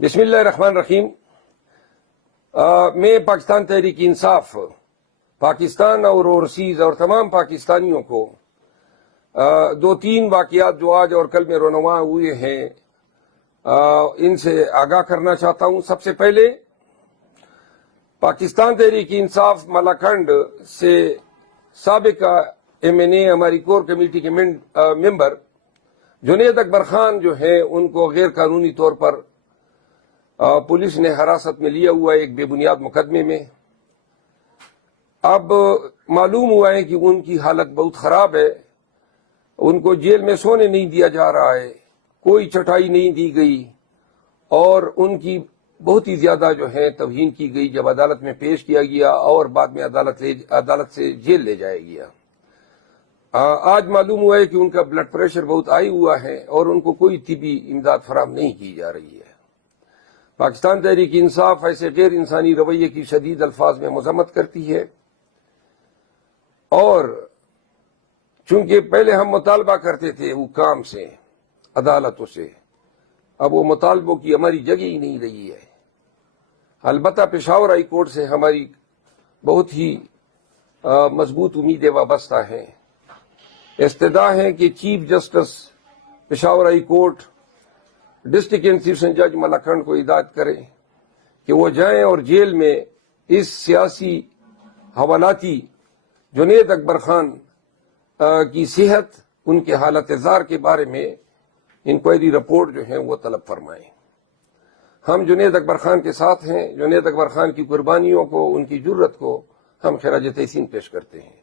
بسم اللہ الرحمن الرحیم۔ میں پاکستان تحریک انصاف، پاکستان اور اوورسیز اور تمام پاکستانیوں کو دو تین واقعات جو آج اور کل میں رونما ہوئے ہیں ان سے آگاہ کرنا چاہتا ہوں۔ سب سے پہلے پاکستان تحریک انصاف ملاکنڈ سے سابق ایم این اے ہماری کور کمیٹی کے ممبر جنید اکبر خان جو ہیں ان کو غیر قانونی طور پر پولیس نے حراست میں لیا ہوا ہے ایک بے بنیاد مقدمے میں۔ اب معلوم ہوا ہے کہ ان کی حالت بہت خراب ہے، ان کو جیل میں سونے نہیں دیا جا رہا ہے، کوئی چٹائی نہیں دی گئی اور ان کی بہت ہی زیادہ جو ہے توہین کی گئی جب عدالت میں پیش کیا گیا اور بعد میں عدالت سے جیل لے جایا گیا۔ آج معلوم ہوا ہے کہ ان کا بلڈ پریشر بہت ہائی ہوا ہے اور ان کو کوئی طبی امداد فراہم نہیں کی جا رہی ہے۔ پاکستان تحریک انصاف ایسے غیر انسانی رویے کی شدید الفاظ میں مذمت کرتی ہے، اور چونکہ پہلے ہم مطالبہ کرتے تھے حکام سے، عدالتوں سے، اب وہ مطالبوں کی ہماری جگہ ہی نہیں رہی ہے۔ البتہ پشاور ہائی کورٹ سے ہماری بہت ہی مضبوط امیدیں وابستہ ہیں۔ استدعا ہے کہ chief justice Peshawar high court district institution جج ملاکنڈ کو ہدایت کرے کہ وہ جائیں اور جیل میں اس سیاسی حوالاتی جنید اکبر خان کی صحت، ان کے حالت زار کے بارے میں انکوائری رپورٹ جو ہے وہ طلب فرمائیں۔ ہم جنید اکبر خان کے ساتھ ہیں۔ جنید اکبر خان کی قربانیوں کو، ان کی جرت کو ہم خراج تحسین پیش کرتے ہیں۔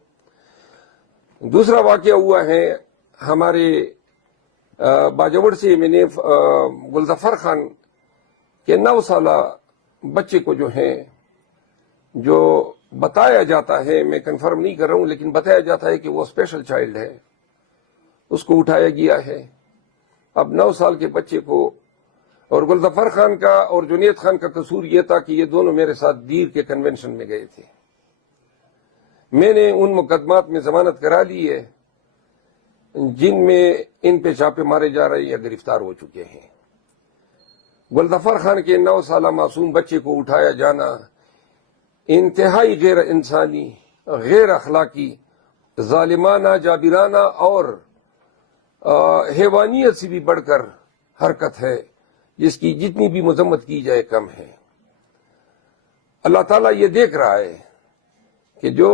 دوسرا واقعہ ہوا ہے ہمارے باجوڑ سے میں نے گلظفر خان کے 9 سالہ بچے کو جو ہے، جو بتایا جاتا ہے، میں کنفرم نہیں کر رہا ہوں لیکن بتایا جاتا ہے کہ وہ اسپیشل چائلڈ ہے، اس کو اٹھایا گیا ہے۔ اب 9 سال کے بچے کو، اور گلظفر خان کا اور جنید خان کا قصور یہ تھا کہ یہ دونوں میرے ساتھ دیر کے کنونشن میں گئے تھے۔ میں نے ان مقدمات میں ضمانت کرا لی ہے جن میں ان پہ چھاپے مارے جا رہے یا گرفتار ہو چکے ہیں۔ گلظفر خان کے 9 سالہ معصوم بچے کو اٹھایا جانا انتہائی غیر انسانی، غیر اخلاقی، ظالمانہ، جابرانہ اور حیوانیت سے بھی بڑھ کر حرکت ہے، جس کی جتنی بھی مذمت کی جائے کم ہے۔ اللہ تعالیٰ یہ دیکھ رہا ہے کہ جو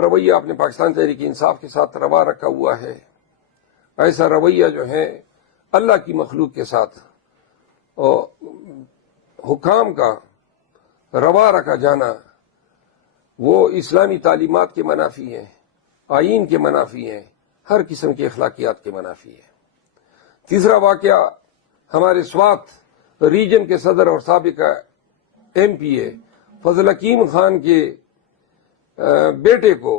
رویہ آپ نے پاکستان تحریک انصاف کے ساتھ روا رکھا ہوا ہے، ایسا رویہ جو ہے اللہ کی مخلوق کے ساتھ حکام کا روا رکھا جانا، وہ اسلامی تعلیمات کے منافی ہے، آئین کے منافی ہے، ہر قسم کے اخلاقیات کے منافی ہے۔ تیسرا واقعہ ہمارے سوات ریجن کے صدر اور سابق ایم پی اے فضل حکیم خان کے بیٹے کو،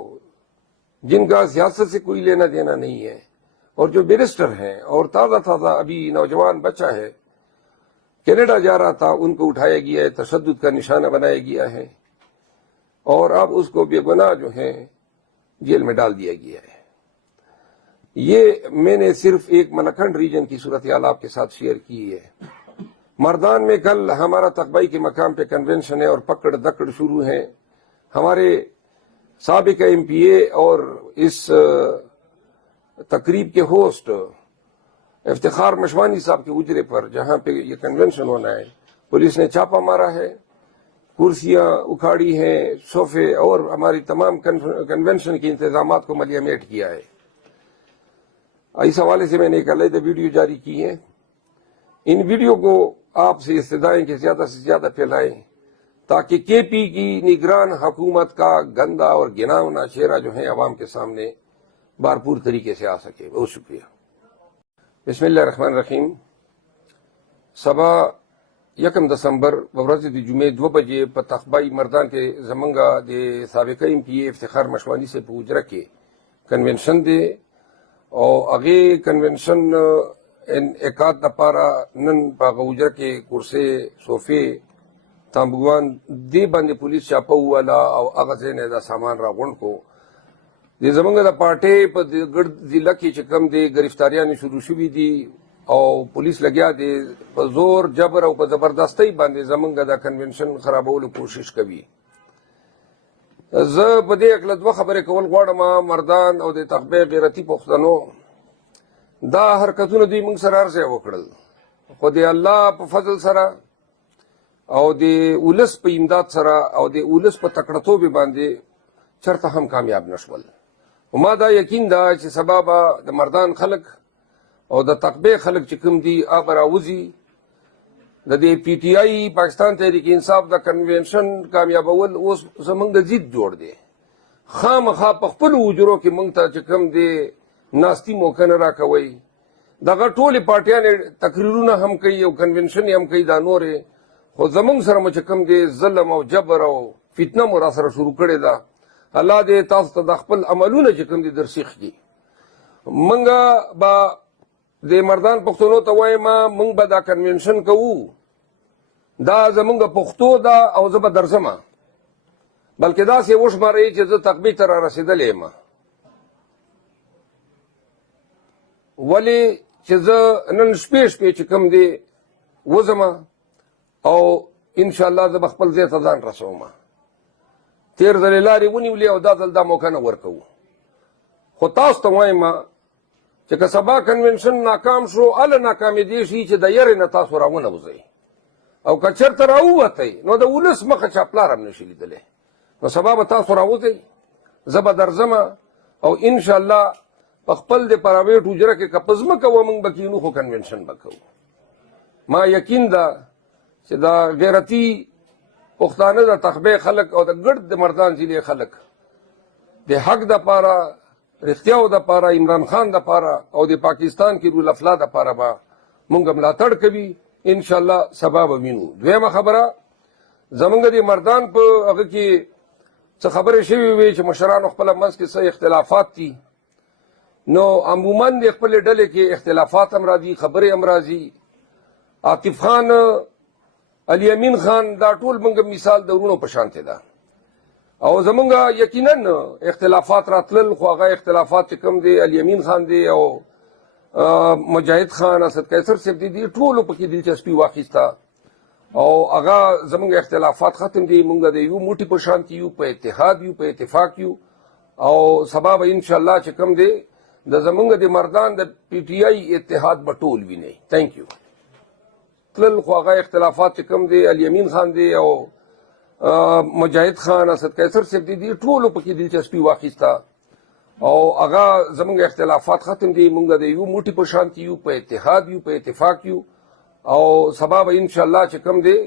جن کا سیاست سے کوئی لینا دینا نہیں ہے اور جو بیرسٹر ہیں اور تازہ ابھی نوجوان بچہ ہے، کینیڈا جا رہا تھا، ان کو اٹھایا گیا ہے، تشدد کا نشانہ بنایا گیا ہے اور اب اس کو بے گناہ جو ہے جیل میں ڈال دیا گیا ہے۔ یہ میں نے صرف ایک ملاکنڈ ریجن کی صورتحال آپ کے ساتھ شیئر کی ہے۔ مردان میں کل ہمارا تقبائی کے مقام پہ کنونشن ہے اور پکڑ دکڑ شروع ہیں۔ ہمارے سابق ایم پی اے اور اس تقریب کے ہوسٹ افتخار مشوانی صاحب کے اجرے پر، جہاں پہ یہ کنونشن ہونا ہے، پولیس نے چھاپا مارا ہے، کرسیاں اکھاڑی ہیں، صوفے اور ہماری تمام کنونشن کے انتظامات کو ملیہ میٹ کیا ہے۔ اس حوالے سے میں نے ایک علیحدہ ویڈیو جاری کی ہے۔ ان ویڈیو کو آپ سے استدعائیں کہ زیادہ سے زیادہ پھیلائیں تاکہ کے پی کی نگران حکومت کا گندا اور گھناؤنا چہرہ جو ہے عوام کے سامنے بھرپور طریقے سے آ سکے۔ بہت شکریہ۔ بسم اللہ الرحمن الرحیم۔ صبح 1 دسمبر بورز دی جمعے 2 بجے پر تقبائی مردان کے زمنگا دے سابقہ ایم پی اے افتخار مشوانی سے پوجرہ کے کنونشن دے اور اگے کنونشن ایکات دپارا نن پاگا اجرہ کے کرسے صوفے تامبوان دی باندې پولیس چاپه والا او هغه ځای نه دا سامان راغونډ کو د زمونږ د پارټۍ په ګرد ضلع کې چې کوم دی گرفتاریان شروع شوي دي او پولیس لګیا دي په زور جبر او په زبردستۍ باندې زمونږ د کنونشن خرابولو کوشش کوي. زه په دې اکله دوه خبرې کول غواړم. مردان او د تقبې غیرتي پښتنو دا حرکتونه دوی موږ سره هر ځای وکړل، خو د الله په فضل سره او د ولس په امداد سره او د ولس په تکړهتوب باندې چرته هم کامیاب نشول. ما دا یقین ده چې سبا به د مردان خلک او د تقبې خلک چې کوم دي هغه راوځي. د دې پی ټی آی پاکستان تحریک انصاف د کنونشن کامیابول اوس زمونږ د ضد جوړ دی. خامخا په خپلو حجرو کې موږ ته چې کوم دی ناستي موقع نه راکوئ. دغه ټولې پارټیانې تقریرونه هم کوي او کنونشن یې هم کوي دا نورې، خو زمونږ سره مو چې کوم دی ظلم او جبر او فتنه مو را سره شروع کړې ده. الله دې تاسو ته د خپل عملونه چې کوم دي درسیخ کړي. موږ به د مردان پښتنو ته وایم موږ به دا کنونشن کوو، دا زمونږ پښتو ده او زه به درځم، بلکې داسې وشمارئ چې زه تقبې ته را رسېدلی یم. ولې چې زه نن شپې چې کوم دی وځم او انشاءالله زه به خپل ځای ته ځان رسوم. تېر ځلې لارې ونیولې او دا ځل دا موقع نه ورکوو. خو تاسو ته وایم چې که سبا کنونشن ناکام شو، هله ناکامېدی شي چې د یرې نه تاسو راونوځئ، او که چېرته راووتئ نو د ولس مخه چا پلار هم نشي لیدلی. نو سبا به تاسو راوځئ، زه به درځم او انشاءالله په خپل د پرایویټ حجره کې که په ځمکه و موږ به کینو، خو کنونشن به کوو. ما یقین ده چې دا غیرتي پښتانه د تقبې خلک او د ګرد د مردان ضلع خلک د حق دپاره، رښتیاو دپاره، عمران خان دپاره او د پاکستان کې رول افلا دپاره به موږ ملاتړ کوي. انشاءالله سبا به وینو. دویمه خبره، زمونږ د مردان په هغه کې څه خبرې شوې وې چې مشرانو خپله منځ کې څه اختلافات دي، نو عموما د خپلې ډلې کې اختلافات هم راځي، خبرې هم راځي. عاطف خان، علي امین خان، دا ټول موږ مثال د ورونو په شانتې ده او زمونږ یقینا اختلافات راتلل، خو هغه اختلافات چې کوم دی علي امین خان دی او مجاهد خان، اسد قیصر صاحب دي، ټولو پکې دلچسپي واخیسته او هغه زمونږ اختلافات ختم دي. موږ د یو موټي په شانتې یو، په اتحاد یو، په اتفاق یو او سبا به انشاءالله چې کوم دی د زمونږ د مردان د پی ټی آی اتحاد به ټول وینئ. Thank you. تلل خو هغه اختلافات چې کوم دی علي امین خان دی او مجاهد خان، اسد قیصر صاحب دي، ټولو پکې دلچسپي واخیسته او هغه زمونږ اختلافات ختم دي. موږ د یو موټي په شانتې یو، په اتحاد یو، په اتفاق یو او سبا به انشاءالله چې کوم دی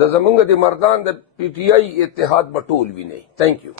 د زمونږ د مردان د پی ټی آی اتحاد به ټول وینئ. Thank you.